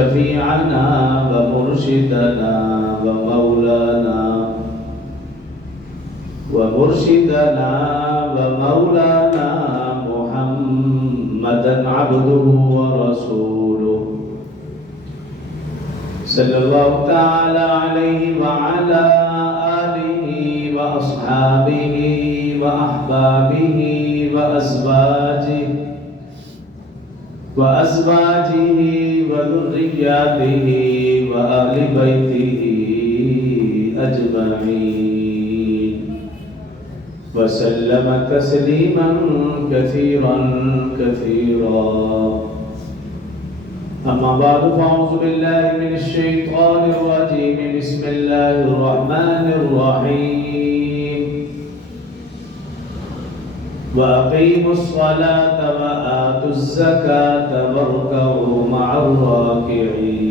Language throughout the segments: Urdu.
شفيعنا ومرشدنا ومولانا محمدا عبده ورسوله صلى الله تعالى عليه وعلى آله وأصحابه وأحبابه وأزواجه وذرياته وأهل بيته أجمعين وسلم تسليما كثيرا أما بعد فأعوذ بالله من الشيطان الرجيم بسم الله الرحمن الرحيم وأقيموا الصلاة وآتوا الزكاة واركعوا مع الراكعين.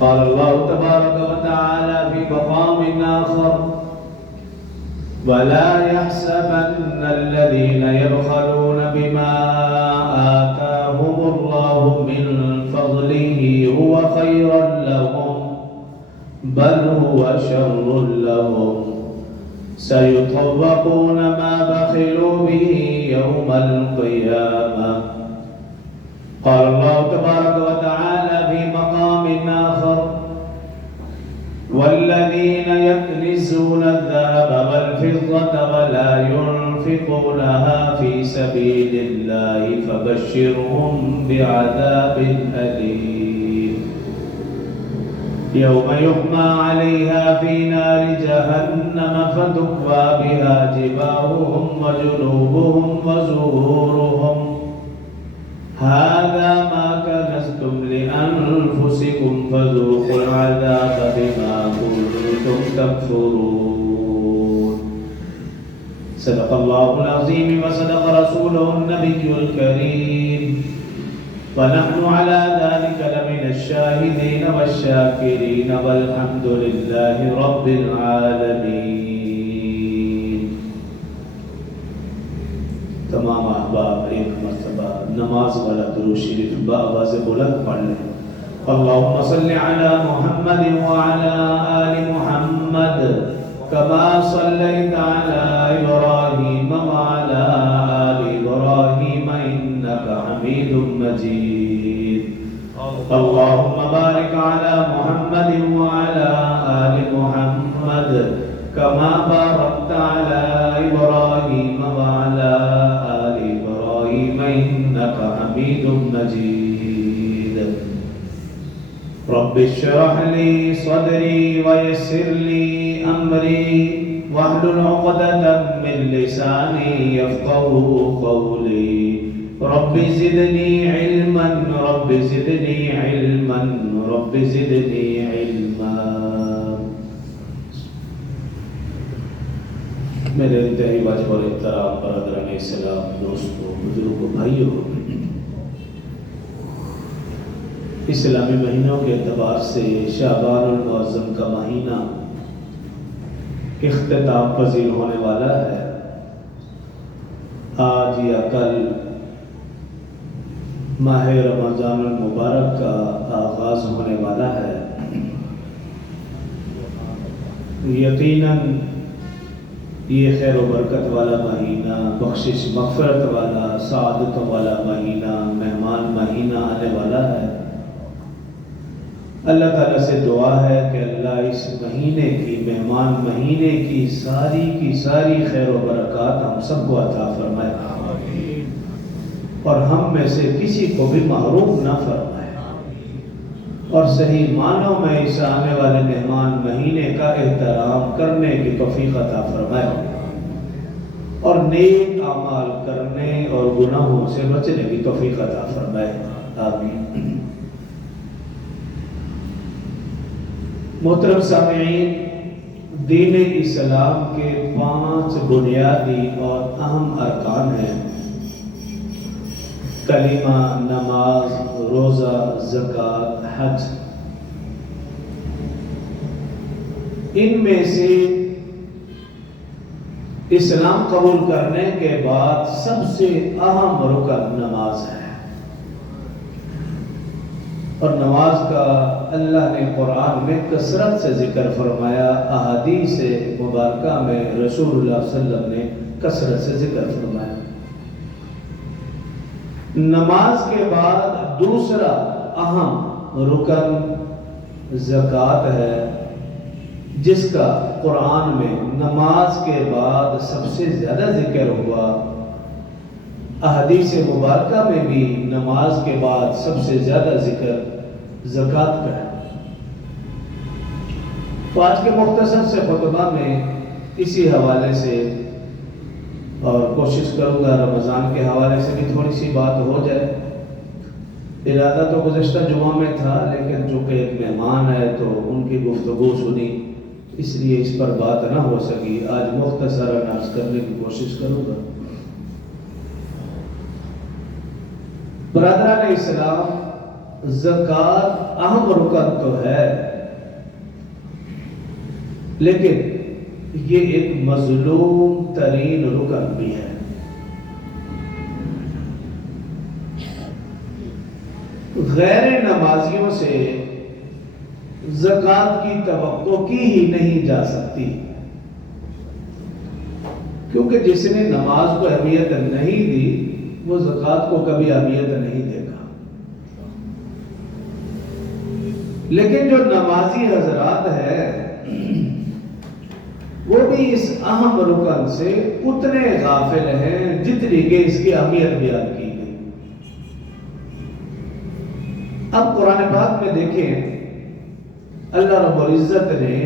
قال الله تبارك وتعالى في مقام آخر: ولا يحسبن الذين يبخلون بما آتاهم الله من فضله هو خيرا لهم بل هو شر لهم سيطوقون ما بخلوا به يوم القيامة. قال الله تبارك وتعالى في مقام آخر: والذين يكنزون الذهب والفضة ولا ينفقونها في سبيل الله فبشرهم بعذاب أليم يوم يحمى عليها في نار جهنم فتكوى بها جباههم وجنوبهم وظهورهم هذا ما كنزتم لأنفسكم فذوقوا العذاب بما كنتم تكفرون. صدق الله العظيم وصدق رسوله النبي الكريم ونحن على ذلك لمن الشاهدين والشاكرين والحمد لله رب العالمين. تمام احباب ایک مرتبہ نماز والا درود شریف بآواز بلند پڑھ لیں. اللهم صل على محمد وعلى آل محمد كما صليت على إبراهيم وعلى آل إبراهيم إنك حميد مجيد. اللهم بارك على محمد وعلى آل محمد كما باركت على إبراهيم وعلى آل إبراهيم إنك حميد مجيد. رب اشرح لي صدري ويسر لي أمري واحلل عقدة من لساني يفقهوا قولي. رب زدني علما رب زدني علما رب زدني علما. میرے انتہائی واجب اور احترام برادران اسلام، دوستوں، بزرگوں، بھائیوں، اسلامی مہینوں کے اعتبار سے شعبان المعظم کا مہینہ اختتام پذیر ہونے والا ہے. آج یا کل ماہ رمضان المبارک کا آغاز ہونے والا ہے. یقیناً یہ خیر و برکت والا مہینہ، بخشش مغفرت والا، سعادتوں والا مہینہ، مہمان مہینہ آنے والا ہے. اللہ تعالیٰ سے دعا ہے کہ اللہ اس مہینے کی، مہمان مہینے کی ساری خیر و برکات ہم سب کو عطا فرمائے اور ہم میں سے کسی کو بھی محروم نہ فرمائے، اور صحیح معنوں میں اس آنے والے مہمان مہینے کا احترام کرنے کی توفیق عطا فرمائے اور نیک اعمال کرنے اور گناہوں سے بچنے کی توفیق عطا فرمائے. آمین. محترم سامعین، دین اسلام کے 5 بنیادی اور اہم ارکان ہیں: کلمہ، نماز، روزہ، زکوٰۃ، حج. ان میں سے اسلام قبول کرنے کے بعد سب سے اہم رکن نماز ہے. اور نماز کا اللہ نے قرآن میں کثرت سے ذکر فرمایا، احادیث مبارکہ میں رسول اللہ صلی اللہ علیہ وسلم نے کثرت سے ذکر فرمایا۔ نماز کے بعد دوسرا اہم رکن زکوٰۃ ہے، جس کا قرآن میں نماز کے بعد سب سے زیادہ ذکر ہوا۔ احادیث مبارکہ میں بھی نماز کے بعد سب سے زیادہ ذکر زکوٰۃ کا ہے۔ تو آج کے مختصر سے خطبہ میں اسی حوالے سے، اور کوشش کروں گا رمضان کے حوالے سے بھی تھوڑی سی بات ہو جائے۔ ارادہ تو گزشتہ جمعہ میں تھا، لیکن چونکہ ایک مہمان ہے تو ان کی گفتگو سنی، اس لیے اس پر بات نہ ہو سکی۔ آج مختصر عرض کرنے کی کوشش کروں گا۔ برادران اسلام، زکوٰۃ اہم رکن تو ہے، لیکن یہ ایک مظلوم ترین رکن بھی ہے۔ غیر نمازیوں سے زکوٰۃ کی توقع کی ہی نہیں جا سکتی، کیونکہ جس نے نماز کو اہمیت نہیں دی وہ زکوٰۃ کو کبھی اہمیت نہیں دے گا۔ لیکن جو نمازی حضرات ہیں وہ بھی اس اہم رکن سے اتنے غافل ہیں جتنی کہ اس کی اہمیت بیان کی گئی۔ اب قرآن پاک میں دیکھیں، اللہ رب العزت نے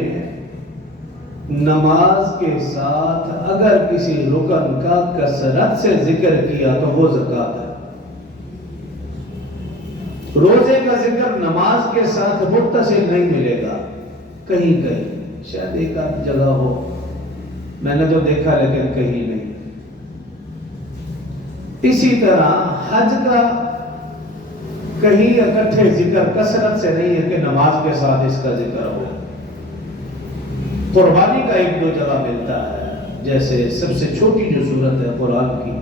نماز کے ساتھ اگر کسی رکن کا کثرت سے ذکر کیا تو وہ زکوٰۃ ہے۔ روزے کا ذکر نماز کے ساتھ متصل نہیں ملے گا، کہیں کہیں شاید ایک آدھ جگہ ہو، میں نے تو دیکھا لیکن کہیں نہیں۔ اسی طرح حج کا کہیں اکٹھے ذکر کثرت سے نہیں ہے کہ نماز کے ساتھ اس کا ذکر ہو۔ قربانی کا ایک دو جگہ ملتا ہے، جیسے سب سے چھوٹی جو صورت ہے قرآن کی،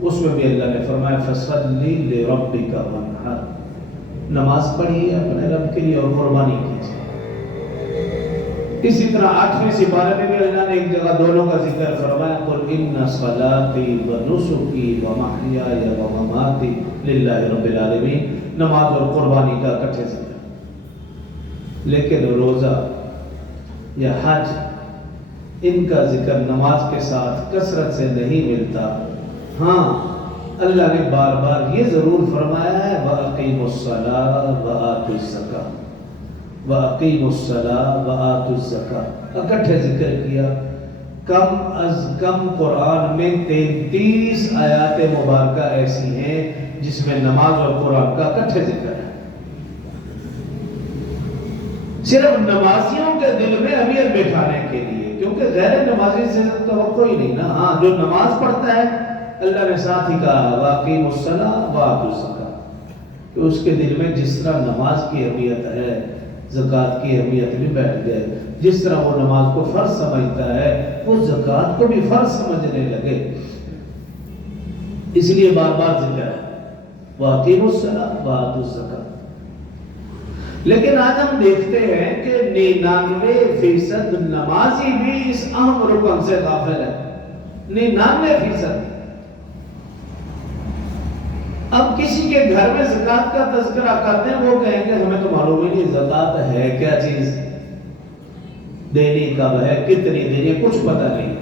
اس میں بھی اللہ نے فرمایا فَصَلِّ لِرَبِّكَ وَانْحَرْ، نماز پڑھیے اپنے رب کے لیے اور قربانی کیجیے۔ اسی طرح 8ویں سپارے میں بھی اللہ نے ایک جگہ دونوں کا ذکر فرمایا، قُلْ إِنَّ صَلَاتِي وَنُسُكِي وَمَحْيَايَ وَمَمَاتِي لِلَّهِ رَبِّ الْعَالَمِينَ، نماز اور قربانی کا اکٹھے ذکر۔ لیکن روزہ یا حج، ان کا ذکر نماز کے ساتھ کثرت سے نہیں ملتا۔ ہاں، اللہ نے بار بار یہ ضرور فرمایا ہے وَأَقِيمُوا الصَّلَاةَ وَآتُوا الزَّكَاةَ، وَأَقِيمُوا الصَّلَاةَ وَآتُوا الزَّكَاةَ، اکٹھے ذکر کیا۔ کم از کم قرآن میں 33 آیات مبارکہ ایسی ہیں جس میں نماز اور قرآن کا اکٹھے ذکر ہے۔ صرف نمازیوں کے دل میں اہمیت بٹھانے کے لیے، کیونکہ غیر نمازی سے توقع ہی نہیں نا۔ ہاں، جو نماز پڑھتا ہے اللہ نے ساتھ ہی کہا وَأَقِيمُوا الصَّلَاةَ وَآتُوا الزَّكَاةَ، کہ اس کے دل میں جس طرح نماز کی اہمیت ہے، زکوٰۃ کی اہمیت بھی بیٹھ جائے۔ جس طرح وہ نماز کو فرض سمجھتا ہے وہ زکوٰۃ کو بھی فرض سمجھنے لگے۔ اس لیے بار بار ذکر ہے وَأَقِيمُوا الصَّلَاةَ وَآتُوا الزَّكَاةَ۔ لیکن آج ہم دیکھتے ہیں کہ 99% نمازی بھی اس اہم رکن سے غافل ہے۔ 99%۔ اب کسی کے گھر میں زکوٰۃ کا تذکرہ کرتے ہیں، وہ کہیں گے ہمیں تو معلوم ہی نہیں زکوٰۃ ہے کیا چیز، دینی کب ہے، کتنی دینی ہے، کچھ پتہ نہیں۔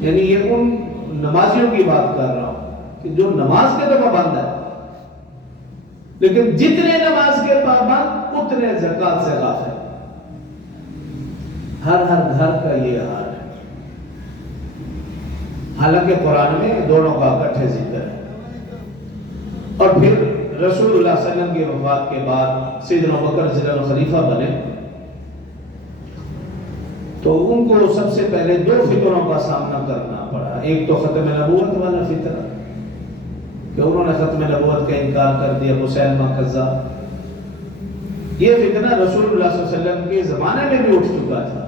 یعنی یہ ان نمازیوں کی بات کر رہا ہوں کہ جو نماز کے تو پابند ہے، لیکن جتنے نماز کے پابند اتنے زکوٰۃ سے غافل۔ ہر گھر کا یہ حال ہے، حالانکہ قرآن میں دونوں کا اکٹھے ذکر ہے۔ اور پھر رسول اللہ صلی اللہ علیہ وسلم کی وفات کے بعد سیدنا ابوبکر رضی اللہ عنہ خلیفہ بنے، تو ان کو سب سے پہلے 2 فطروں کا سامنا کرنا پڑا۔ ایک تو ختم نبوت والا فطرہ کہ انہوں نے ختم نبوت کا انکار کر دیا، مسیلمہ کذاب۔ یہ فتنہ رسول اللہ صلی اللہ علیہ وسلم کے زمانے میں بھی اٹھ چکا تھا،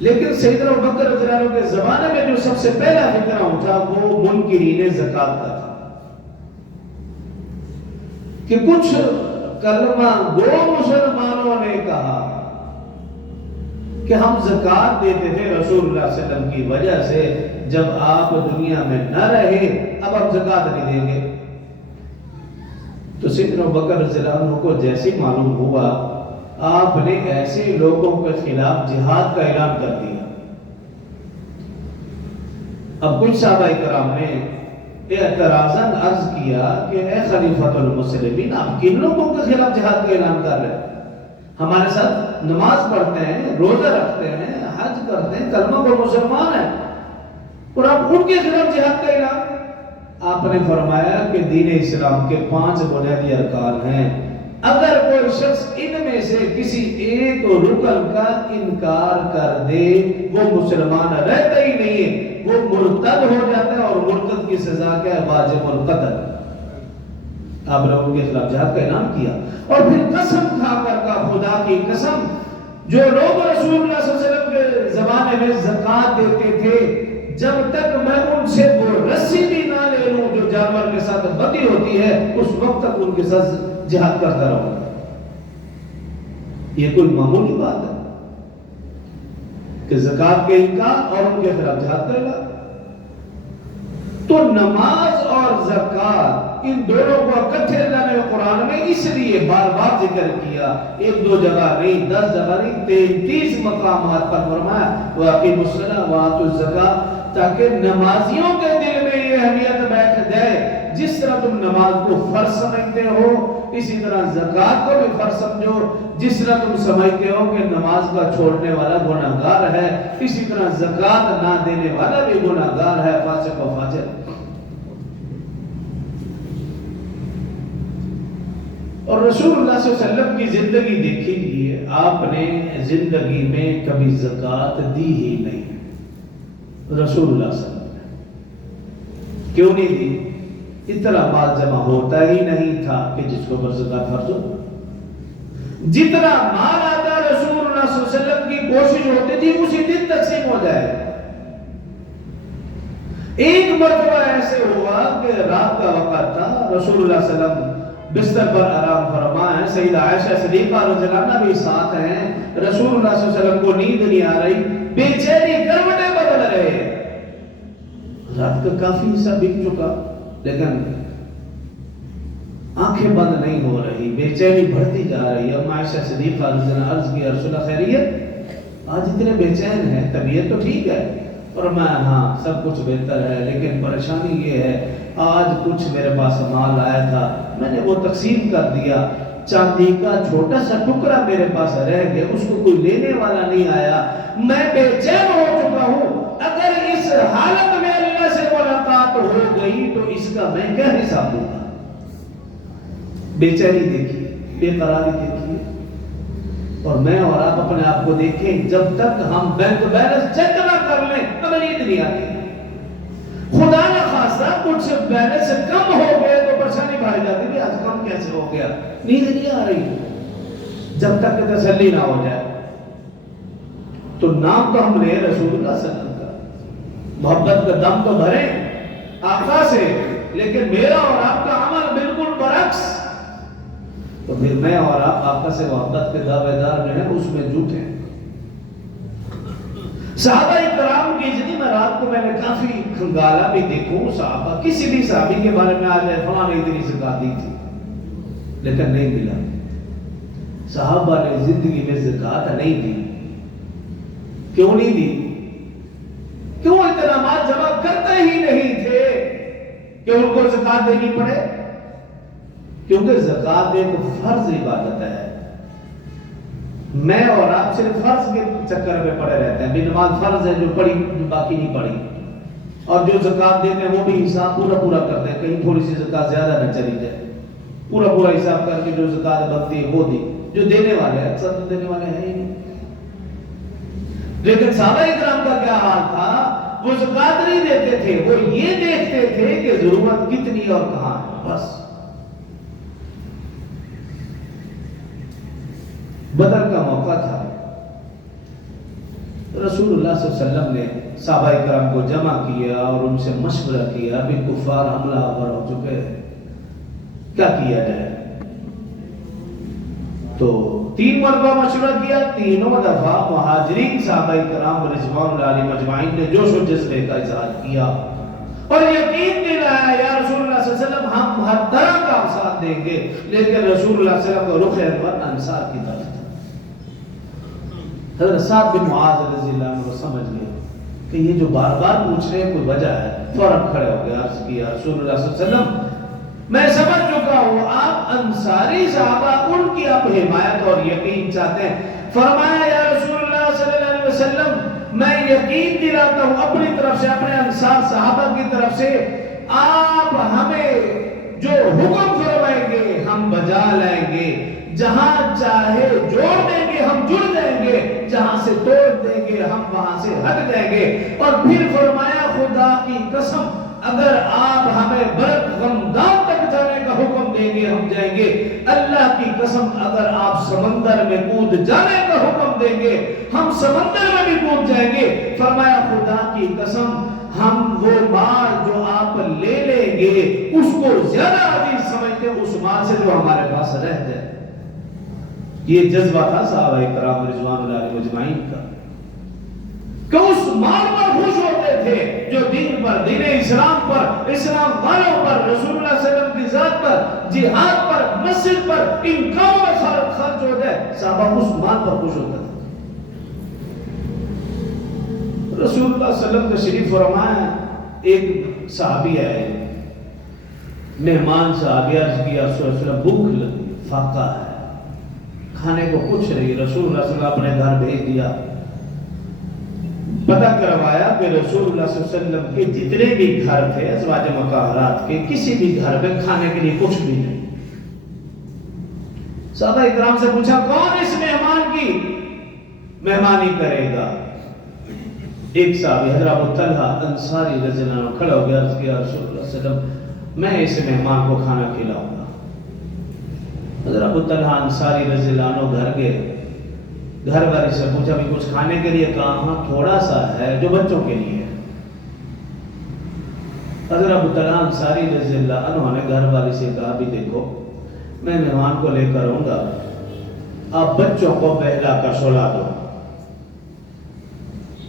لیکن سیدنا ابوبکر رضی اللہ عنہ کے زمانے میں جو سب سے پہلا فتنہ اٹھا وہ منکرین زکوٰۃ کا تھا۔ کہ کچھ کلمہ گو مسلمانوں نے کہا کہ ہم زکوٰۃ دیتے تھے رسول اللہ صلی اللہ علیہ وسلم کی وجہ سے، جب آپ دنیا میں نہ رہے اب ہم زکوٰۃ نہیں دیں گے۔ تو سیدنا ابوبکر رضی اللہ عنہ کو جیسے معلوم ہوا، آپ نے ایسے لوگوں کے خلاف جہاد کا اعلان کر دیا۔ اب کچھ صحابہ کرام نے اعتراضاً عرض کیا کہ اے خلیفۃ المسلمین، آپ کن لوگوں کے خلاف جہاد کا اعلان کر رہے ہیں؟ ہمارے ساتھ نماز پڑھتے ہیں، روزہ رکھتے ہیں، حج کرتے ہیں، کلمہ کو مسلمان ہیں، اور آپ ان کے خلاف جہاد کا اعلان؟ آپ نے فرمایا کہ دین اسلام کے 5 بنیادی ارکان ہیں، اگر کوئی شخص ان میں سے کسی ایک رکن کا انکار کر دے وہ مسلمان رہتا ہی نہیں ہے، وہ مرتد ہو جاتا ہے، اور مرتد کی سزا کیا ہے؟ واجب القتل۔ آپ نے ان کے خلاف جہاد کا اعلان کیا، اور پھر قسم کھا کر کا، خدا کی قسم، جو لوگ رسول اللہ صلی اللہ علیہ وسلم کے زمانے میں زکوٰۃ دیتے تھے، جب تک میں ان سے وہ رسی بھی نہ لے لوں جو جانور کے ساتھ بدی ہوتی ہے، اس وقت تک ان کے ساتھ جہاد کرتا رہوں۔ یہ کوئی معمولی بات ہے کہ زکوٰۃ کے انکار اور ان کے خلاف جہاد کرنا؟ تو نماز اور زکوٰۃ ان دونوں کو اکٹھے اللہ نے قرآن میں اس لیے بار بار ذکر کیا، 1-2 جگہ نہیں، 10 جگہ نہیں، 33 مقامات پر فرمایا وَأَقِيمُوا الصَّلَاةَ وَآتُوا الزَّكَاةَ، تاکہ نمازیوں کے دل میں یہ اہمیت بیٹھ جائے، جس طرح تم نماز کو فرض سمجھتے ہو اسی طرح زکوٰۃ کو بھی فرض سمجھو، جس طرح تم سمجھتے ہو کہ نماز کا چھوڑنے والا گناہگار ہے، اسی طرح زکوٰۃ نہ دینے والا بھی گناہگار ہے، فاسق و فاجر۔ اور رسول اللہ صلی اللہ علیہ وسلم کی زندگی دیکھی گئی، آپ نے زندگی میں کبھی زکوٰۃ دی ہی نہیں، رسول اللہ صلی اللہ علیہ وسلم۔ کیوں نہیں دی؟ اتنا مال جمع ہوتا ہی نہیں تھا کہ جس کو پر زکوٰۃ فرض ہو۔ جتنا مال آتا رسول اللہ صلی اللہ علیہ وسلم کی کوشش ہوتی تھی اسی دن تقسیم ہو جائے۔ ایک مرتبہ ایسے ہوا کہ رات کا وقت تھا، رسول اللہ صلی اللہ علیہ وسلم بستر پر آرام فرما ہے، سیدہ عائشہ صدیقہ رضی اللہ عنہا بھی ساتھ ہیں، رسول اللہ صلی اللہ علیہ وسلم کو نیند نہیں آ رہی، بے چینی کروٹیں بدل رہے ہیں، رات کا کافی حصہ بیت چکا لیکن آنکھیں بند نہیں ہو رہی، بے چینی بڑھتی جا رہی ہے۔ عائشہ صدیقہ رضی اللہ عنہا عرض کی، رسول اللہ خیریت؟ آج اتنے بے چین ہیں، طبیعت تو ٹھیک ہے؟ اور میں ہاں سب کچھ بہتر ہے، لیکن پریشانی یہ ہے آج کچھ میرے پاس مال آیا تھا، میں نے وہ تقسیم کر دیا، چاندی کا چھوٹا سا ٹکڑا میرے پاس رہ گیا، اس کو کوئی لینے والا نہیں آیا، میں بے چین ہو چکا ہوں، اگر اس حالت میں اللہ سے ملاقات ہو گئی تو اس کا میں کیا حساب دوں گا؟ بے چینی دیکھیے، بے قراری دیکھیے، اور میں اور آپ اپنے آپ کو دیکھیں، جب تک ہم بینک بیلنس چیک نہ کر لیں ہمیں نیند نہیں آتی۔ خدا نہ خاصہ کچھ بیلنس کم ہو گئے تو پریشانی بڑھ جاتی ہے، آج کم کیسے ہو گیا، نیند نہیں آ رہی، جب تک تسلی نہ ہو جائے۔ تو نام تو ہم نے رسول اللہ صلی اللہ علیہ وسلم کا، محبت کا دم تو بھرے آقا سے، لیکن میرا اور آپ کا عمل بالکل برعکس، تو پھر میں اور آپ آقا سے محبت کے دعوے دار جو ہیں اس میں جھوٹے ہیں۔ صحابہ کرام کی زندگی میں رات کو میں نے کافی کھنگالا بھی دیکھوں، صحابہ کسی بھی صحابی کے بارے میں آ جائے فلاں نے اتنی زکوٰۃ دی تھی، لیکن نہیں ملا۔ صحابہ نے زندگی میں زکوٰۃ نہیں دی۔ کیوں نہیں دی؟ کیوں اتنا مال جمع کرتے ہی نہیں تھے کہ ان کو زکوٰۃ دینی پڑے؟ کیونکہ زکوٰۃ ایک فرض عبادت ہے، میں اور آپ صرف فرض کے چکر میں پڑے رہتے ہیں، بھی نماز فرض ہے جو پڑھی باقی نہیں پڑھی، اور جو زکوٰۃ دیتے ہیں وہ بھی حساب پورا کرتے ہیں، کہیں تھوڑی سی زکوٰۃ زیادہ نہ چلی جائے، پورا حساب کر کے جو زکوٰۃ بنتی ہے وہ دی، جو دینے والے ہیں اکثر تو دینے والے ہیں ہی نہیں۔ لیکن صحابہ کرام کا کیا حال تھا؟ وہ زکوٰۃ نہیں دیتے تھے، وہ یہ دیکھتے تھے کہ ضرورت کتنی اور کہاں ہے، بس۔ بدر کا موقع تھا، رسول اللہ صلی اللہ علیہ وسلم نے صحابہ کرام کو جمع کیا اور ان سے مشورہ کیا، ابھی کفار حملہ آور ہو چکے ہیں، کیا کیا جائے؟ تو 3 مرتبہ مشورہ کیا، تینوں دفعہ مہاجرین صحابہ کرام رضوان اللہ علیہم اجمعین نے جوش و جذبے کا اظہار کیا اور یقین دلایا یا رسول اللہ صلی اللہ علیہ وسلم ہم ہر طرح کا ساتھ دیں گے، لیکن رسول اللہ صلی اللہ علیہ وسلم کا رخ انور انصار کی طرف تھا۔ حضرت سعد بن معاذ رضی اللہ عنہ سمجھ گئے کہ یہ جو بار بار پوچھ رہے ہیں کوئی وجہ ہے، فوراً کھڑے ہو گئے، عرض کیا رسول اللہ صلی اللہ علیہ وسلم میں سمجھ چکا ہوں آپ انصاری صحابہ ان کی آپ حمایت اور یقین چاہتے ہیں۔ فرمایا یا رسول اللہ صلی اللہ علیہ وسلم میں یقین دلاتا ہوں اپنی طرف سے، اپنے انصار صحابہ کی طرف سے، آپ ہمیں جو حکم فرمائیں گے ہم بجا لائیں گے، جہاں چاہے جوڑ دیں گے ہم جڑ جائیں گے، جہاں سے توڑ دیں گے ہم وہاں سے ہٹ جائیں گے۔ اور پھر فرمایا خدا کی قسم اگر آپ ہمیں برق غمدان تک جانے کا حکم دیں گے ہم جائیں گے، اللہ کی قسم اگر آپ سمندر میں کود جانے کا حکم دیں گے ہم سمندر میں بھی کود جائیں گے۔ فرمایا خدا کی قسم ہم وہ مال جو آپ لے لیں گے اس کو زیادہ عزیز سمجھتے ہیں اس مال سے جو ہمارے پاس رہ جائے۔ یہ جذبہ تھا صحابہ کرام رضوان اللہ علیہم اجمعین کا کہ اس مال پر خوش ہوتے تھے جو دین پر، دین اسلام پر، اسلام والوں پر، رسول اللہ صلی اللہ علیہ وسلم کی ذات پر، جہاد پر، مسجد پر، ان کاموں میں خرچ ہوتے ہیں، صحابہ اس مال پر خوش ہوتے تھے۔ رسول اللہ صلی اللہ علیہ وسلم تشریف فرمایا، ایک صحابی آئے، مہمان صحابی، عرض کیا رسول اللہ صلی اللہ علیہ وسلم بھوک لگی، فاقہ ہے، کھانے کو پوچھ رہی، رسول اللہ صلی اللہ علیہ وسلم اپنے گھر بھیج دیا، پتہ کروایا کہ رسول اللہ صلی اللہ علیہ وسلم کے جتنے بھی گھر تھے ازواج مطہرات کے، کسی بھی گھر میں کھانے کے لیے کچھ بھی نہیں۔ صحابہ اکرام سے پوچھا کون اس مہمان کی مہمانی کرے گا؟ ایک صحابی حضرت ابو طلحہ انصاری رضی اللہ عنہ کھڑا ہو گیا، عرض کیا رسول اللہ صلی اللہ علیہ وسلم میں اس مہمان کو کھانا کھلاؤں گا۔ حضرت ابو طلحہ انصاری رضی اللہ عنہ گھر گئے، گھر والی سے پوچھا بھی کچھ کھانے کے لیے؟ کہا ہاں تھوڑا سا ہے جو بچوں کے لیے ہے۔ حضرت ابو طلحہ انصاری رضی اللہ عنہ نے گھر والی سے کہا بھی دیکھو میں مہمان کو لے کر آؤں گا، آپ بچوں کو بہلا کر سلا دو،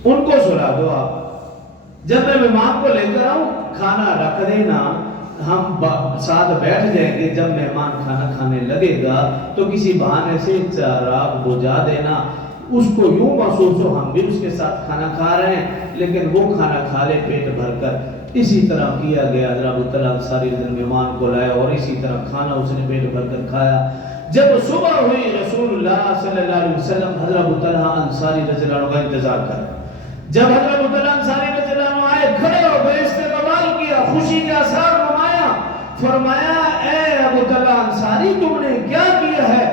ان کو سلا دو، آپ جب میں مہمان کو لے کر آؤں کھانا رکھ دینا، ہم ساتھ بیٹھ جائیں گے، جب مہمان کھانا کھانے لگے گا تو کسی بہانے سے چراغ بجھا دینا، اس کو یوں محسوس ہو ہم بھی اس کے ساتھ کھانا کھا رہے ہیں، لیکن وہ کھانا کھا لے پیٹ بھر کر۔ اسی طرح کیا گیا، حضرت ابو طلحہ انصاری مہمان کو لایا اور اسی طرح کھانا اس نے پیٹ بھر کر کھایا۔ جب صبح ہوئی رسول اللہ صلی اللہ علیہ وسلم حضرت ابو طلحہ انصاری رضی اللہ عنہ کا انتظار کر، جب حضرت ابو طلحہ انصاری رضی اللہ عنہ آئے، کھڑے ہو گئے، استقبال کیا، خوشی کے آثار نمایا، فرمایا اے ابو طلحہ انصاری تم نے کیا کیا ہے؟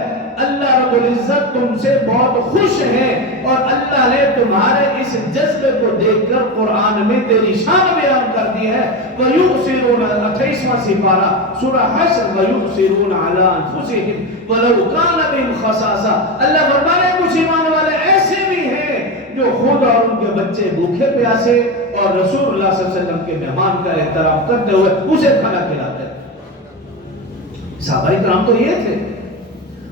اللہ رب العزت تم سے بہت خوش ہے اور اللہ نے تمہارے اس جذبے کو دیکھ کر قرآن میں تیری شان بیان کر دی ہے۔ وَيُؤْثِرُونَ 28واں سپارہ سورہ حشر، وَيُؤْثِرُونَ عَلَىٰ أَنفُسِهِمْ وَلَوْ كَانَ بِهِمْ خَصَاصَةٌ۔ اللہ فرماتا ہے کچھ ایمان والے ایسے بھی ہیں جو خود اور ان کے بچے بھوکے پیاسے اور رسول اللہ صلی اللہ علیہ وسلم کے مہمان کا احترام کرتے ہوئے اسے کھانا کھلاتے ہیں۔ صحابہ کرام تو یہ تھے،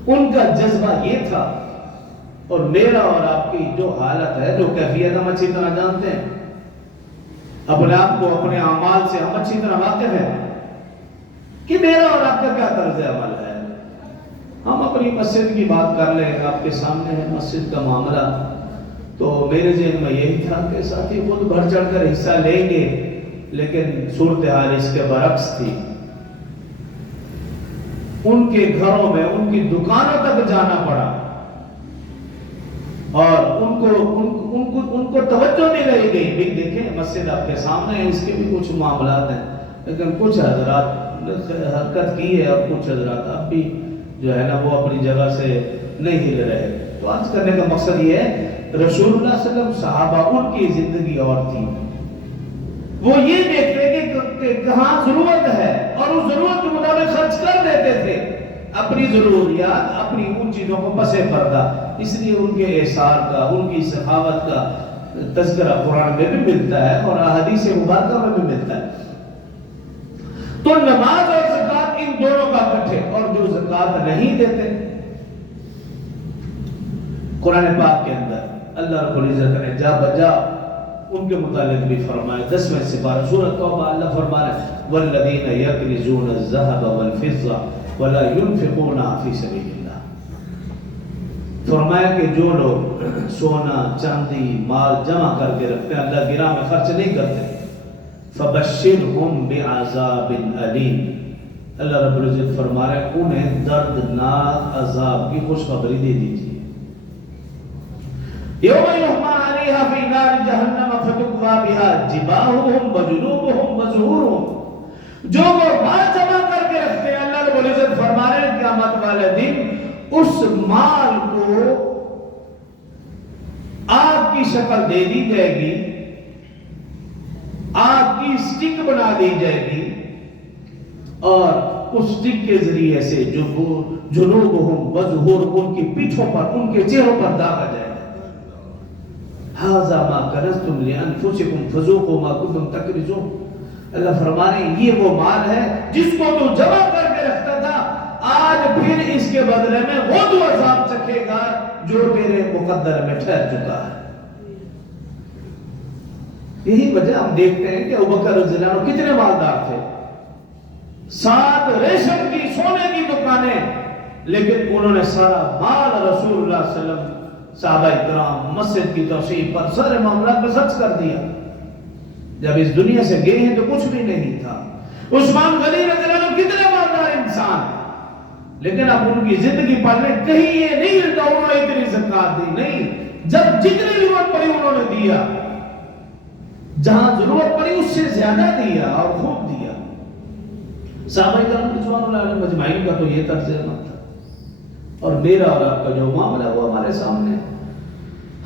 ان کا جذبہ یہ تھا، اور میرا اور آپ کی جو حالت ہے، جو کیفیت ہم اچھی طرح جانتے ہیں، اپنے آپ کو اپنے اعمال سے ہم اچھی طرح واقف ہیں کہ میرا اور آپ کا کیا طرز عمل ہے۔ ہم اپنی مسجد کی بات کر لیں، آپ کے سامنے ہے مسجد کا معاملہ، تو میرے ذہن میں یہی تھا کہ ساتھی خود بڑھ چڑھ کر حصہ لیں گے، لیکن صورتحال اس کے برعکس تھی۔ ان کے گھروں میں ان کی دکانوں تک جانا پڑا اور ان کو توجہ نہیں رہی گئی۔ بھی دیکھیں مسجد آپ کے سامنے ہے، اس کے بھی کچھ معاملات ہیں، لیکن کچھ حضرات نے حرکت کی ہے اور کچھ حضرات اب بھی جو ہے نا وہ اپنی جگہ سے نہیں ہل رہے۔ تو آج کرنے کا مقصد یہ ہے، رسول اللہ صلی اللہ علیہ وسلم صحابہ ان کی زندگی اور تھی، وہ یہ دیکھتے کہ کہاں ضرورت ہے اور اس ضرورت کے مطابق خرچ کر دیتے تھے، اپنی ضروریات اپنی ان چیزوں کو پسے پردہ۔ اس لیے ان کے احسار کا، ان کی سخاوت کا تذکرہ قرآن میں بھی ملتا ہے اور احادیث مبارکہ میں بھی ملتا ہے۔ تو نماز اور زکوٰۃ ان دونوں کا اکٹھے، اور جو زکوٰۃ نہیں دیتے قرآن پاک کے اندر اللہ رب العزت نے جا بجا ان کے متعلق بھی فرمایا. 10ویں سپارہ سورۃ توبہ اللہ فرما رہا ہے والذین یکنزون الذهب والفضة ولا ينفقونها فی سبیل اللہ. فرمایا کہ جو لوگ سونا چاندی مال جمع کر کے رکھتے ہیں اللہ کی راہ میں خرچ نہیں کرتے فبشرهم بعذاب علیم. اللہ رب العزت فرما رہے ہیں انہیں دردناک عذاب کی خوشخبری دے دیجیے. یوم یحمى علیہا فی نار جہنم فتکوی بها جباہهم وجنوبهم وظہورهم. جو وہ مال جمع کر کے رکھتے ہیں اللہ رب العزت فرما رہے ہیں قیامت والے دن اس مال کو آگ کی شکل دے دی جائے گی, آگ کی سٹک بنا دی جائے گی اور اس سٹک کے ذریعے سے جنوبهم وظہورهم ان کی پیٹھوں پر ان کے چہروں پر داغا جائے گا. هذا ما كنزتم لانفسكم فذوقوا ما كنتم تكنزون. اللہ فرما رہے ہیں یہ وہ مال ہے جس کو تو جمع کر کے رکھتا تھا, آج پھر اس کے بدلے میں وہ تو عذاب چکھے گا جو تیرے مقدر میں ٹھہر چکا ہے. یہی وجہ ہم دیکھتے ہیں کہ ابوبکر رضی اللہ عنہ کتنے مالدار تھے, 7 ریشم کی سونے کی دکانیں, لیکن انہوں نے سارا مال رسول اللہ صلی اللہ علیہ وسلم صحابہ اکرام مسجد کی توسیع پر سارے معاملات میں خرچ کر دیا. جب اس دنیا سے گئے ہیں تو کچھ بھی نہیں تھا. عثمان غنی رضی اللہ عنہ کتنے مالدار انسان, لیکن اب ان کی زندگی پڑھ میں کہیں یہ نہیں ملتا انہوں نے اتنی زکات دی. نہیں, جب جتنی ضرورت پڑی انہوں نے دیا, جہاں ضرورت پڑی اس سے زیادہ دیا اور خوب دیا. صحابہ کرام رضوان اللہ علیہم مجمعین کا تو یہ طرز عمل تھا. اور میرا اور آپ کا جو معاملہ وہ ہمارے سامنے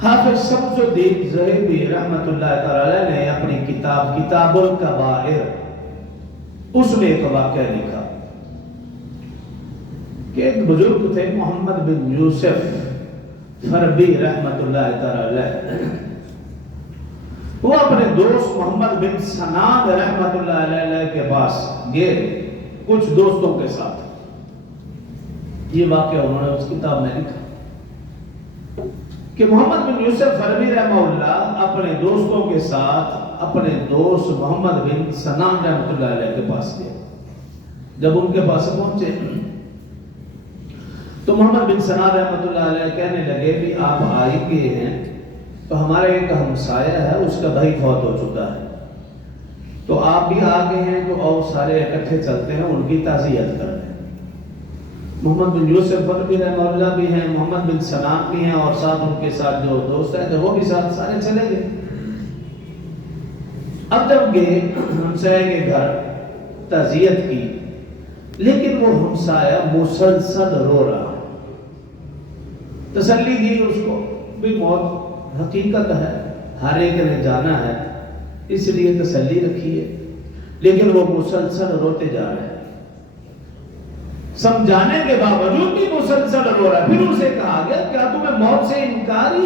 حافظ شمس الدین ذہبی رحمۃ اللہ تعالی نے اپنی کتاب کتاب الکبائر اس میں ایک واقعہ لکھا کہ ایک بزرگ تھے محمد بن یوسف فربی رحمۃ اللہ تعالی. وہ اپنے دوست محمد بن سنان رحمۃ اللہ علیہ کے پاس گئے کچھ دوستوں کے ساتھ. یہ واقعہ انہوں نے اس کتاب میں لکھا کہ محمد بن یوسف فربی رحمہ اللہ اپنے دوستوں کے ساتھ اپنے دوست محمد بن سنان رحمۃ اللہ علیہ کے پاس گئے. جب ان کے پاس پہنچے تو محمد بن سنان رحمۃ اللہ علیہ کہنے لگے بھی آپ آئے گئے ہیں تو ہمارے ایک ہمسایہ ہے اس کا بھائی فوت ہو چکا ہے, تو آپ بھی آ گئے ہیں تو اور سارے اکٹھے چلتے ہیں ان کی تعزیت کرتے ہیں. محمد بن یوسف فربی رحمہ اللہ بھی ہیں, محمد بن سنان بھی ہیں, اور ساتھ ان کے ساتھ جو دوست ہیں وہ بھی ساتھ سارے چلے گئے. اب جب گئے ہمسایہ کے گھر تعزیت کی, لیکن وہ ہمسایہ مسلسل رو رہا. تسلی دی اس کو بھی موت حقیقت ہے, ہر ایک نے جانا ہے, اس لیے تسلی رکھی ہے, لیکن وہ مسلسل روتے جا رہے ہیں. سمجھانے کے باوجود بھی مسلسل رو رہا ہے. پھر اسے کہا گیا کیا تمہیں موت سے انکار ہی,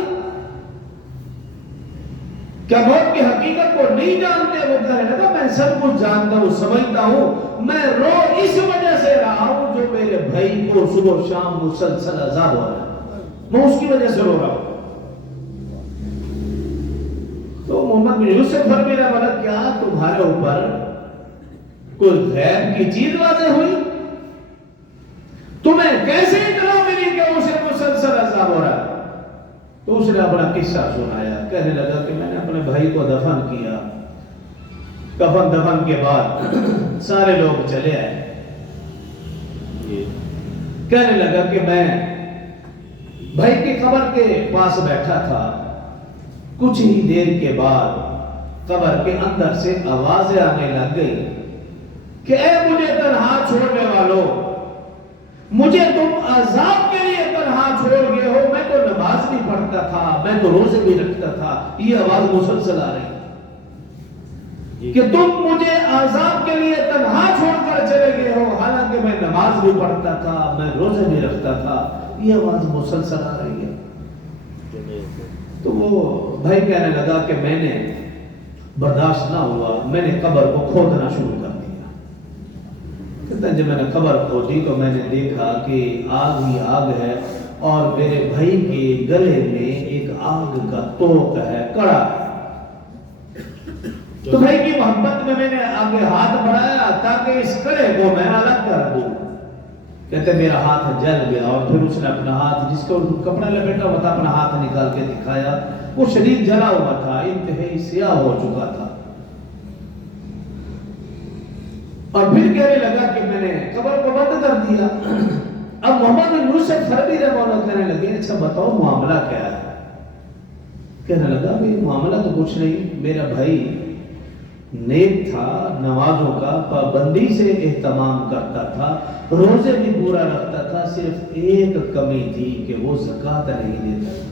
کیا موت کی حقیقت کو نہیں جانتے؟ وہ کہنے لگا میں سب کچھ جانتا ہوں, سمجھتا ہوں, میں رو اس وجہ سے رہا ہوں جو میرے بھائی کو صبح شام مسلسل عذاب ہو رہا ہے, میں اس کی وجہ سے رو رہا ہوں. تو محمد بن یوسف فربی رحمہ اللہ کیا تمہارے اوپر کوئی غیب کی چیز واضح ہوئی؟ تمہیں کیسے اطلاع ملی کہ اسے مسلسل عذاب ہو رہا ہے؟ تو اس نے اپنا قصہ سنایا. کہنے لگا کہ میں نے اپنے بھائی کو دفن کیا, کفن دفن کے بعد سارے لوگ چلے آئے. کہنے لگا کہ میں بھائی کی قبر کے پاس بیٹھا تھا, کچھ ہی دیر کے بعد قبر کے اندر سے آوازیں آنے لگ گئی کہ اے مجھے تنہا چھوڑنے والوں, مجھے تم عذاب کے لیے تنہا چھوڑ گئے ہو. میں تو نماز بھی پڑھتا تھا, میں تو روزے بھی رکھتا تھا. یہ آواز مسلسل آ رہی کہ تم مجھے عذاب کے لیے تنہا چھوڑ کر چلے گئے ہو, حالانکہ میں نماز بھی پڑھتا تھا, میں روزے بھی رکھتا تھا. یہ آواز مسلسل آ رہی ہے. تو وہ بھائی کہنے لگا کہ میں نے برداشت نہ ہوا, میں نے قبر کو کھودنا شروع کر دیا. کہتا ہے جب میں نے قبر کھودی تو میں نے دیکھا کہ آگ ہی آگ ہے, اور میرے بھائی کے گلے میں ایک آگ کا توق ہے، کڑا۔ تو بھائی کی محبت میں نے آگے ہاتھ بڑھایا تاکہ اس کڑے کو میں الگ کر دوں۔ کہتے میرا ہاتھ جل گیا، اور پھر اس نے اپنا ہاتھ، جس کو کپڑا لپیٹا ہوا تھا، اپنا ہاتھ نکال کے دکھایا۔ وہ شدید جلا ہوا تھا، انتہائی سیاہ ہو چکا تھا، اور پھر کہنے لگا کہ میں نے قبر کو بند کر دیا۔ اب محمد بن یوسف فربی رحمہ اللہ کہنے لگے اچھا بتاؤ معاملہ کیا ہے؟ کہنے لگا بھئی معاملہ تو کچھ نہیں، میرا بھائی نیک تھا، نمازوں کا پابندی سے اہتمام کرتا تھا، روزے بھی پورا رکھتا تھا، صرف ایک کمی تھی کہ وہ زکوٰۃ نہیں دیتا تھا۔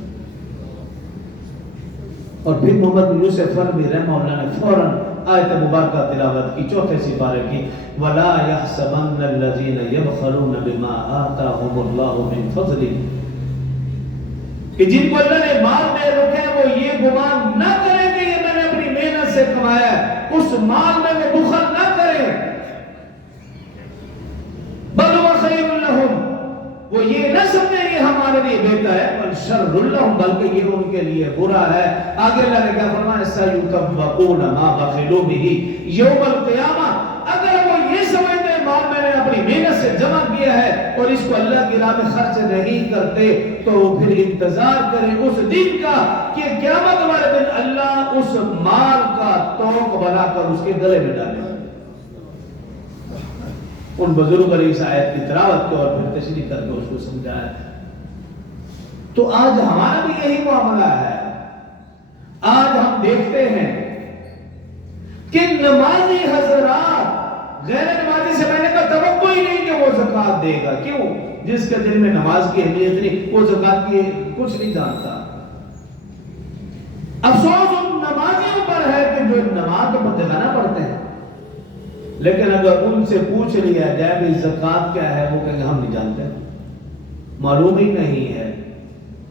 اور پھر محمد بن یوسف فربی رحمہ اللہ نے فوراً آیت مبارکہ تلاوت کی، چوتھے سپارے کی، وَلَا يَحْسَبَنَّ الَّذِينَ يَبْخَلُونَ بِمَا آتَاهُمُ اللَّهُ مِنْ فَضْلِهِ، کہ جن کو اللہ نے مال دے رکھے ہیں وہ یہ گمان نہ کریں کہ یہ میں نے اپنی محنت سے کمایا ہے، اس مال میں وہ بخل نہ کریں۔ بَلْ هُوَ خَيْرٌ لَهُمْ، وہ یہ نہ سمجھیں یہ ہمارے لیے بہتر ہے، بل شر لهم، بلکہ یہ ان کے لیے برا ہے۔ آگے اللہ نے کیا فرمایا، سَيُطَوَّقُونَ مَا بَخِلُوا بِهِ یوم القیامہ، اگر وہ یہ سمجھتے ہیں مال میں نے اپنی محنت سے جمع کیا ہے اور اس کو اللہ کی راہ میں خرچ نہیں کرتے، تو پھر انتظار کریں اس دن کا کہ قیامت والے دن اللہ اس مال کا توق بنا کر اس کے گلے میں ڈالے۔ ان بزرگوں نے اس آیت کی تلاوت کی اور پھر تشریح کر کے اس کو سمجھایا۔ تو آج ہمارا بھی یہی معاملہ ہے۔ آج ہم دیکھتے ہیں کہ نمازی حضرات غیر نمازی سے میں نے کہا توقع ہی نہیں کہ وہ زکوٰۃ دے گا۔ کیوں؟ جس کے دل میں نماز کی اہمیت نہیں، وہ زکوٰۃ کی کچھ نہیں جانتا۔ افسوس ان نمازیوں پر ہے کہ جو نماز تو پتہ پڑھتے ہیں، لیکن اگر ان سے پوچھ لیا جائے کہ زکوٰۃ کیا ہے، وہ کہیں گے ہم نہیں جانتے، معلوم ہی نہیں ہے۔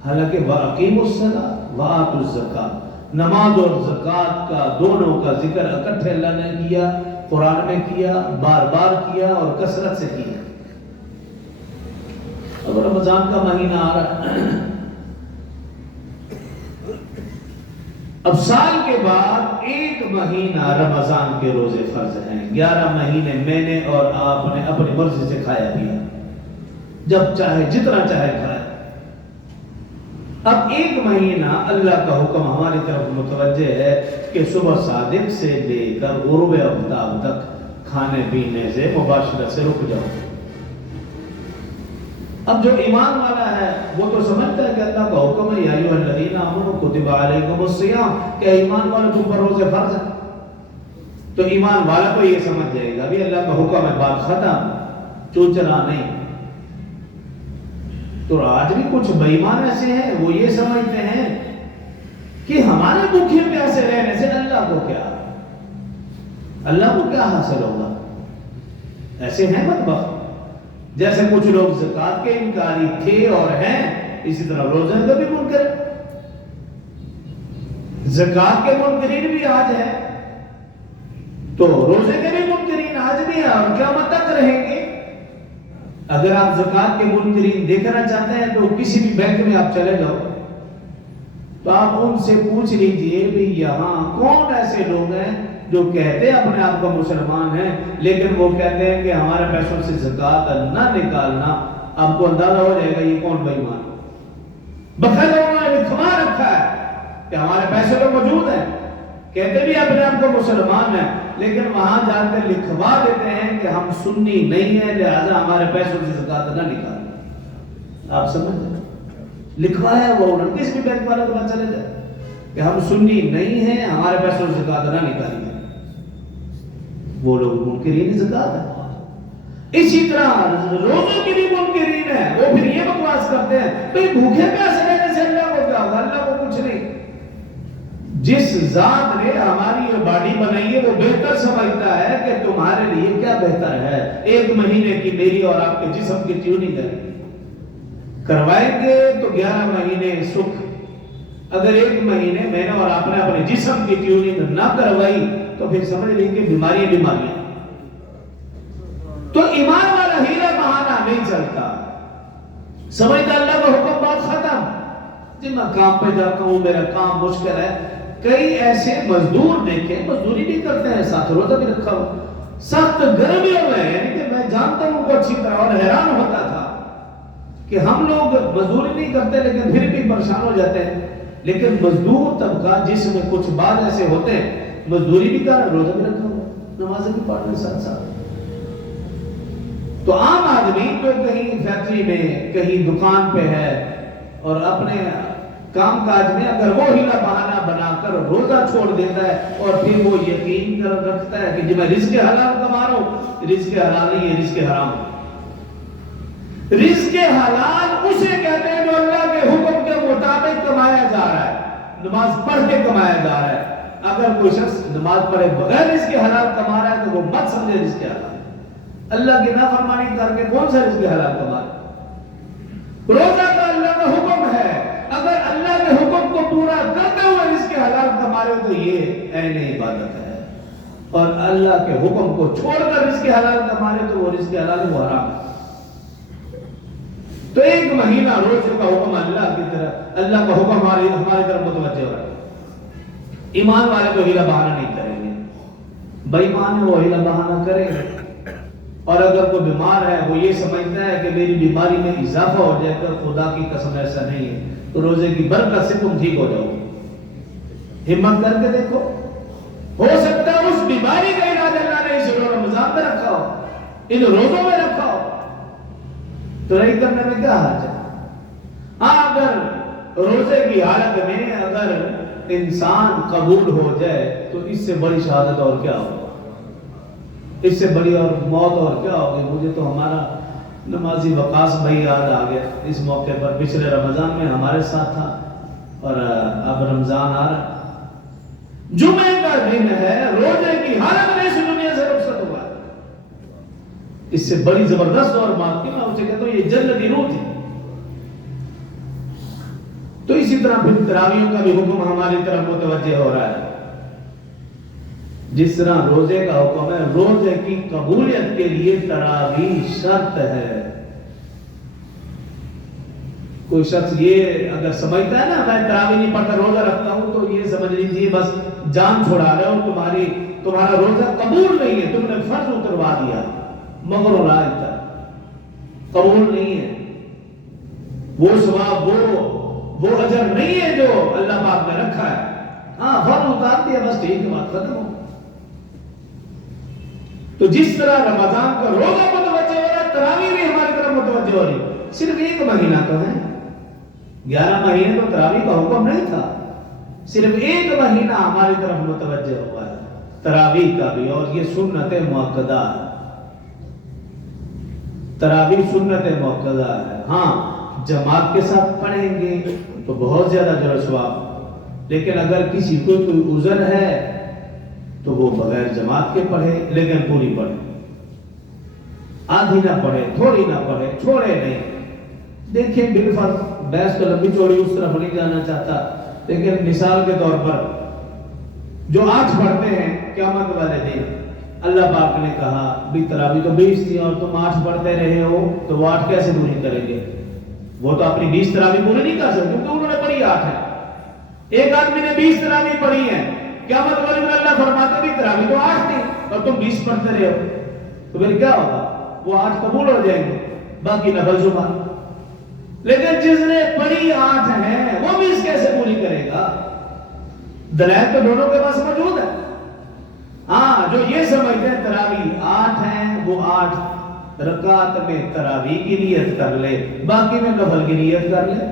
حالانکہ وَأَقِیمُوا الصَّلَاةَ وَآتُوا الزَّکَاةَ، نماز اور زکوٰۃ کا دونوں کا ذکر اکٹھے اللہ نے کیا، قرآن میں کیا، بار بار کیا اور کثرت سے کیا۔ اب رمضان کا مہینہ آ رہا ہے، اب سال کے بعد ایک مہینہ رمضان کے روزے فرض ہیں، 11 مہینے میں نے اور آپ نے اپنی مرضی سے کھایا پیا، جب چاہے جتنا چاہے کھایا۔ اب ایک مہینہ اللہ کا حکم ہماری طرف متوجہ ہے کہ صبح صادق سے لے کر غروب آفتاب تک کھانے پینے سے مباشرت سے رک جاؤ۔ اب جو ایمان والا ہے وہ تو سمجھتا ہے کہ اللہ کا حکم ہے یا ایھا الذین آمنوا کتب علیکم الصیام، کہ ایمان والا تم پر روزے فرض ہے، تو ایمان والا کو یہ سمجھ جائے گا بھی اللہ کا حکم ہے، بات ختم، چوچلا نہیں۔ تو آج بھی کچھ بے ایمان ایسے ہیں وہ یہ سمجھتے ہیں کہ ہمارے بھوکے پیاسے رہنے سے اللہ کو کیا حاصل ہوگا۔ ایسے ہیں بدبخت، جیسے کچھ لوگ زکوٰۃ کے انکاری تھے اور ہیں، اسی طرح روزے کا بھی منکر، زکوٰۃ کے منکرین بھی آج ہیں، تو روزے کے بھی منکرین آج بھی ہیں اور قیامت تک رہیں گے۔ اگر آپ زکوٰۃ کے منکرین دیکھنا چاہتے ہیں تو کسی بھی بینک میں آپ چلے جاؤ، تو آپ ان سے پوچھ لیجئے بھی یہاں کون ایسے لوگ ہیں جو کہتے ہیں اپنے آپ کو مسلمان ہیں لیکن وہ کہتے ہیں کہ ہمارے پیسوں سے زکوٰۃ نہ نکالنا۔ آپ کو اندازہ ہو جائے گا یہ کون بے ایمان ہے۔ باقاعدہ انہوں نے لکھوا رکھا ہے کہ ہمارے پیسے تو موجود ہیں، کہتے بھی اپنے آپ کو مسلمان ہیں، لیکن وہاں جا کر لکھوا دیتے ہیں کہ ہم سنی نہیں ہیں لہذا ہمارے پیسوں سے زکوٰۃ نہ نکالنا۔ آپ سمجھ جائیں، لکھوایا وہ انہوں نے، کس بھی بینک والے کو چلے جائے کہ ہم سنی نہیں ہیں، ہمارے پیسوں سے زکوٰۃ نہ نکالیے، وہ لوگ منکرین زکوٰۃ ہیں۔ اسی طرح روزوں کی بھی منکرین ہیں، وہ پھر یہ بکواس کرتے ہیں تو یہ بھوکے پیاسے رہنے سے اللہ کو کیا ہوگا، اللہ کو کچھ نہیں۔ جس ذات نے ہماری یہ باڈی بنائی ہے وہ بہتر سمجھتا ہے کہ تمہارے لیے کیا بہتر ہے۔ ایک مہینے کی میری اور آپ کے جسم کی ٹیوننگ کروائیں گے تو 11 مہینے سکھ، اگر ایک مہینے میں نے اور آپ نے اپنے جسم کی ٹیوننگ نہ کروائی تو پھر سمجھ لیں کہ بیماریاں۔ تو ایمان والا ہیرا بہانہ نہیں چلتا۔ سمجھتا اللہ کا حکم بات ختم، جب میں کام پہ جاتا ہوں میرا کام مشکل ہے. کئی ایسے مزدور دیکھے مزدوری بھی کرتے ہیں، ساتھ روزہ بھی رکھا ہو، سخت گرمیوں میں، یعنی کہ میں جانتا ہوں کو اچھی طرح، اور حیران ہوتا تھا کہ ہم لوگ مزدوری نہیں کرتے لیکن پھر بھی پریشان ہو جاتے ہیں. لیکن مزدور طبقہ جس میں کچھ بعض ایسے ہوتے ہیں مزدوری بھی کر روزہ بھی رکھا ہوا، نمازیں بھی پڑھ رہے ساتھ ساتھ. تو عام آدمی جو کہیں فیکٹری میں کہیں دکان پہ ہے اور اپنے کام کاج میں اگر وہ ہیلا بہانہ بنا کر روزہ چھوڑ دیتا ہے اور پھر وہ یقین کر رکھتا ہے کہ جب میں رزق حلال کما رہا ہوں، رزق حلال نہیں ہے، رزق حرام. رزق حلال اسے کہتے ہیں جو اللہ کے حکم کے مطابق کمایا جا رہا ہے، نماز پڑھ کے کمایا جا رہا ہے. اگر کوئی شخص نماز پڑھے بغیر رزق حلال کما رہا ہے تو وہ مت سمجھے رزق حلال. اللہ کی نافرمانی کر کے کون سا رزق حلال کما رہا ہے؟ روزہ کا اللہ کا حکم ہے، اگر اللہ کے حکم کو پورا کرتے ہوئے رزق حلال کما رہے ہو تو یہ عین عبادت ہے. اور اللہ کے حکم کو چھوڑ کر رزق حلال کما رہے تو وہ رزق حلال وہ حرام ہے. تو ایک مہینہ روزے کا حکم اللہ کی طرف، اللہ کا حکم ہماری طرف متوجہ ہو رہا ہے. ایمان والے تو ہیلا بہانہ نہیں کریں گے، بے ایمان ہے وہ ہیلا بہانہ کرے گا. اور اگر کوئی بیمار ہے وہ یہ سمجھتا ہے کہ میری بیماری میں اضافہ ہو جائے گا، خدا کی قسم ایسا نہیں ہے. تو روزے کی برکت سے تم ٹھیک ہو جاؤ گے. ہمت کر کے دیکھو، ہو سکتا ہے اس بیماری کا علاج اللہ نے اس رمضان میں رکھا ہو، ان روزوں میں رکھا ہو، تو نہیں کرنے میں کیا حرج ہے؟ ہاں اگر روزے کی حالت میں اگر انسان قبول ہو جائے تو اس سے بڑی شہادت اور کیا ہوگا، اس سے بڑی اور موت اور کیا ہوگی. مجھے تو ہمارا نمازی وقاص بھائی یاد آ گیا اس موقع پر. پچھلے رمضان میں ہمارے ساتھ تھا اور اب رمضان آ رہا، جمعے کا دن ہے، روزے کی حالت میں اس دنیا سے رخصت ہوا. اس سے بڑی زبردست اور بات کی میں اسے کہتا ہوں یہ جنتی روح تھی. تو اسی طرح پھر تراویحوں کا بھی حکم ہماری طرف متوجہ ہو رہا ہے. جس طرح روزے کا حکم ہے، روزے کی قبولیت کے لیے تراویح شرط ہے. کوئی شخص یہ اگر سمجھتا ہے نا میں تراویح نہیں پڑھ کر روزہ رکھتا ہوں تو یہ سمجھ لیجیے بس جان چھوڑا رہے ہو، تمہارا روزہ قبول نہیں ہے، تم نے فرض اتروا دیا. مگر قبول نہیں ہے، وہ ثواب وہ اجر نہیں ہے جو اللہ پاک نے رکھا ہے. ہاں فرض اتار دیا بس ٹھیک ہے، بات ختم ہو. تو جس طرح رمضان کا روزہ متوجہ ہو رہا ہے، تراویح بھی ہماری طرف متوجہ ہو رہی ہے. صرف ایک مہینہ تو ہے، 11 مہینے تو تراویح کا حکم نہیں تھا، صرف ایک مہینہ ہماری طرف متوجہ ہوا ہے تراویح کا بھی. اور یہ سنت مؤکدہ ہے، تراویح سنت مؤکدہ ہے. ہاں جماعت کے ساتھ پڑھیں گے تو بہت زیادہ اجر و ثواب، لیکن اگر کسی کو کوئی عذر ہے تو وہ بغیر جماعت کے پڑھے لیکن پوری پڑھے، آدھی نہ پڑھے، تھوڑی نہ پڑھے، چھوڑے نہیں. دیکھیں بالفرض بحث تو لمبی چوڑی اس طرف نہیں جانا چاہتا، لیکن مثال کے طور پر جو 8 پڑھتے ہیں قیامت والے دن اللہ پاک نے کہا بھی تراویح تو 20 تھی اور تم 8 پڑھتے رہے ہو تو وہ 8 کیسے پوری کریں گے؟ وہ تو اپنی 20 تراویح پوری نہیں کر سکتے کیونکہ انہوں نے پڑھی 8 ہے. ایک آدمی نے 20 تراویح پڑھی ہیں، قیامت والے دن اللہ فرماتے بھی تراویح تو 8 تھی اور تم 20 پڑھتے رہے ہو، تو پھر کیا ہوگا؟ وہ 8 قبول ہو جائیں گے، باقی نفل شمار. لیکن جس نے پڑھی 8 ہیں وہ 20 کیسے پوری کرے گا؟ دلائل تو دونوں کے پاس موجود ہے. ہاں جو یہ سمجھتے ہیں تراویح 8 ہیں وہ 8 رکعت میں تراویح کی نیت کر لے، باقی میں نفل کی نیت کر لے،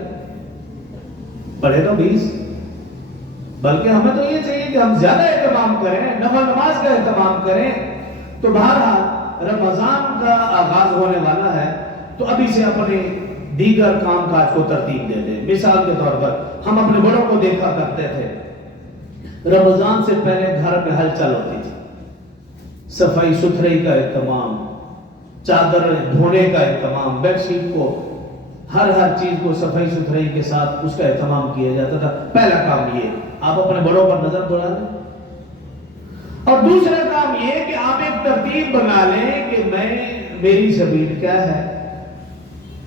پڑھے تو 20. بلکہ ہمیں تو یہ چاہیے کہ ہم زیادہ اہتمام کریں، نفل نماز کا اہتمام کریں. تو بہرحال رمضان کا آغاز ہونے والا ہے تو ابھی سے اپنے دیگر کام کاج کو ترتیب دے دیں. مثال کے طور پر ہم اپنے بڑوں کو دیکھا کرتے تھے، رمضان سے پہلے گھر میں ہلچل ہوتی تھی، صفائی ستھرائی کا اہتمام، چادر دھونے کا اہتمام، بیڈ شیٹ کو ہر چیز کو صفائی ستھرائی کے ساتھ اس کا اہتمام کیا جاتا تھا. پہلا کام یہ آپ اپنے بڑوں پر نظر دوڑا دیں. اور دوسرا کام یہ کہ آپ ایک ترتیب بنا لیں کہ میری سبیل کیا ہے.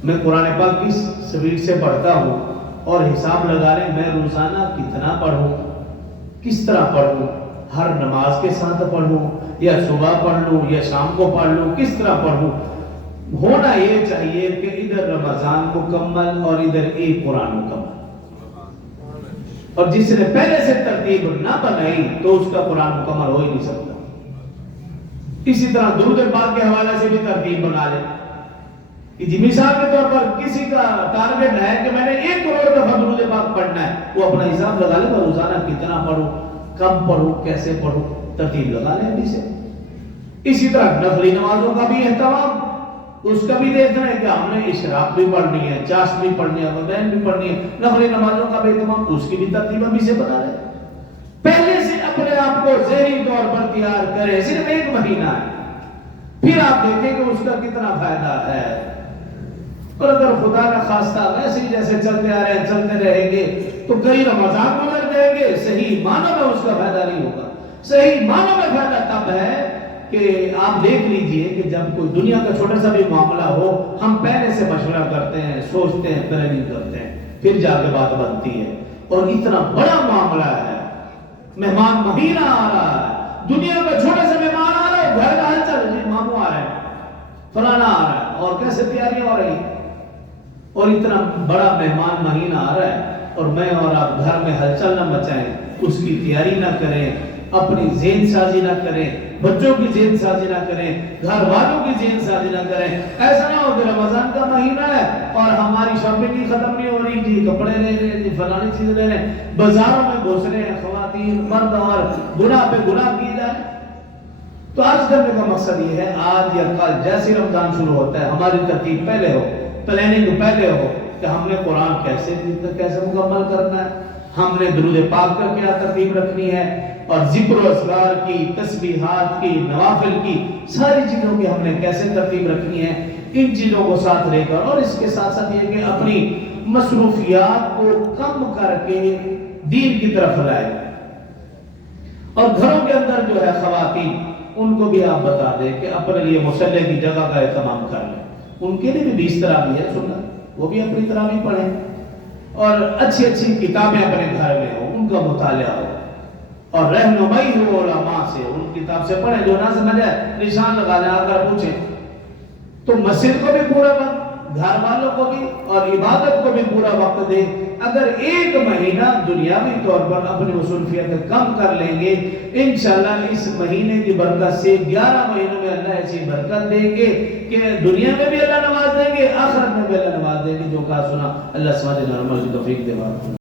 میں قرآن پاک کس سپیڈ سے پڑھتا ہوں اور حساب لگا لیں میں روزانہ کتنا پڑھوں، کس طرح پڑھوں، ہر نماز کے ساتھ پڑھوں یا صبح پڑھ لوں یا شام کو پڑھ لوں، کس طرح پڑھوں۔ ہونا یہ چاہیے کہ ادھر رمضان مکمل اور ادھر ایک قرآن مکمل، اور جس نے پہلے سے ترتیب نہ بنائی تو اس کا قرآن مکمل ہو ہی نہیں سکتا۔ اسی طرح درود پاک کے حوالے سے بھی ترتیب بنا لیں کہ جی مثال کے طور پر کسی کا ٹارگٹ ہے کہ میں نے 1 کروڑ دفعہ درود پاک پڑھنا ہے، وہ اپنا حساب لگا لے، روزانہ کتنا پڑھوں، کم پڑھوں، کیسے پڑھوں، ترتیب لگا لیں ابھی سے۔ اسی طرح نفلی نمازوں کا بھی اہتمام، اس کا بھی دیکھنا ہے کہ ہم نے اشراق بھی پڑھنی ہے، چاشت بھی پڑھنی ہے، وبین بھی پڑھنی ہے، نفلی نمازوں کا بھی اہتمام، اس کی بھی ترتیب ابھی سے بنا لیں۔ پہلے سے اپنے آپ کو ذہنی طور پر تیار کریں، صرف 1 مہینہ ہے، پھر آپ دیکھیں کہ اس کا کتنا فائدہ ہے۔ اور اگر خدا نہ خواستہ ویسے ہی جیسے چلتے آ رہے ہیں چلتے رہیں گے تو کئی رمضان گزر جائیں گے، صحیح معنوں میں اس کا فائدہ نہیں ہوگا۔ صحیح معنوں میں فائدہ تب ہے کہ آپ دیکھ لیجئے کہ جب کوئی دنیا کا چھوٹا سا بھی معاملہ ہو، ہم پہلے سے مشورہ کرتے ہیں، سوچتے ہیں، پلاننگ کرتے ہیں، پھر جا کے بات بنتی ہے۔ اور اتنا بڑا معاملہ ہے، مہمان مہینہ آ رہا ہے، دنیا کا چھوٹا سا مہمان آ رہا ہے، گھر کا حل چل، جی ماموں آ رہے ہیں، فلانا آ رہا ہے، اور کیسے تیاریاں ہو رہی ہیں، اور اتنا بڑا مہمان مہینہ آ رہا ہے اور میں اور آپ گھر میں ہلچل نہ مچائیں، اس کی تیاری نہ کریں، اپنی ذہن سازی نہ کریں، بچوں کی ذہن سازی نہ کریں، گھر والوں کی ذہن سازی نہ کریں۔ ایسا نہ ہو کہ رمضان کا مہینہ ہے اور ہماری شاپنگ ہی ختم نہیں ہو رہی، جی کپڑے لے رہے ہیں، جی فلانی چیزیں لے رہے ہیں، بازاروں میں گھس رہے ہیں خواتین مرد، اور گناہ پہ گناہ کی جائے۔ تو آج کرنے کا مقصد یہ ہے، آج یا کل جیسے رمضان شروع ہوتا ہے ہماری ترتیب پہلے ہو، پلاننگ پہلے ہو کہ ہم نے قرآن کیسے مکمل کرنا ہے، ہم نے درود پاک کا کیا ترتیب رکھنی ہے، اور ذکر و اذکار کی، تسبیحات کی، نوافل کی، ساری چیزوں کی ہم نے کیسے ترتیب رکھنی ہے۔ ان چیزوں کو ساتھ لے کر، اور اس کے ساتھ ساتھ یہ کہ اپنی مصروفیات کو کم کر کے دین کی طرف لائے، اور گھروں کے اندر جو ہے خواتین، ان کو بھی آپ بتا دیں کہ اپنے لیے مصلی کی جگہ کا اہتمام کر لیں، ان کے لیے بھی 20 تراویح ہے سنت، وہ بھی اپنی تراویح پڑھیں، اور اچھی اچھی کتابیں اپنے گھر میں ہوں، ان کا مطالعہ ہو، اور رہنمائی ہو علماء سے، ان کتاب سے پڑھیں، جو نہ سمجھ آئے نشان لگا لیں، اگر پوچھیں تو مسجد کو بھی پورا وقت، گھر والوں کو بھی، اور عبادت کو بھی پورا وقت دیں۔ اگر 1 مہینہ دنیاوی طور پر اپنی مصروفیت کم کر لیں گے، انشاءاللہ اس مہینے کی برکت سے 11 مہینوں میں اللہ ایسی برکت دیں گے کہ دنیا میں بھی اللہ نواز دیں گے، آخرت میں بھی اللہ نواز دیں گے۔ جو کہا سنا، اللہ سمجھے نرمل کی توفیق دے۔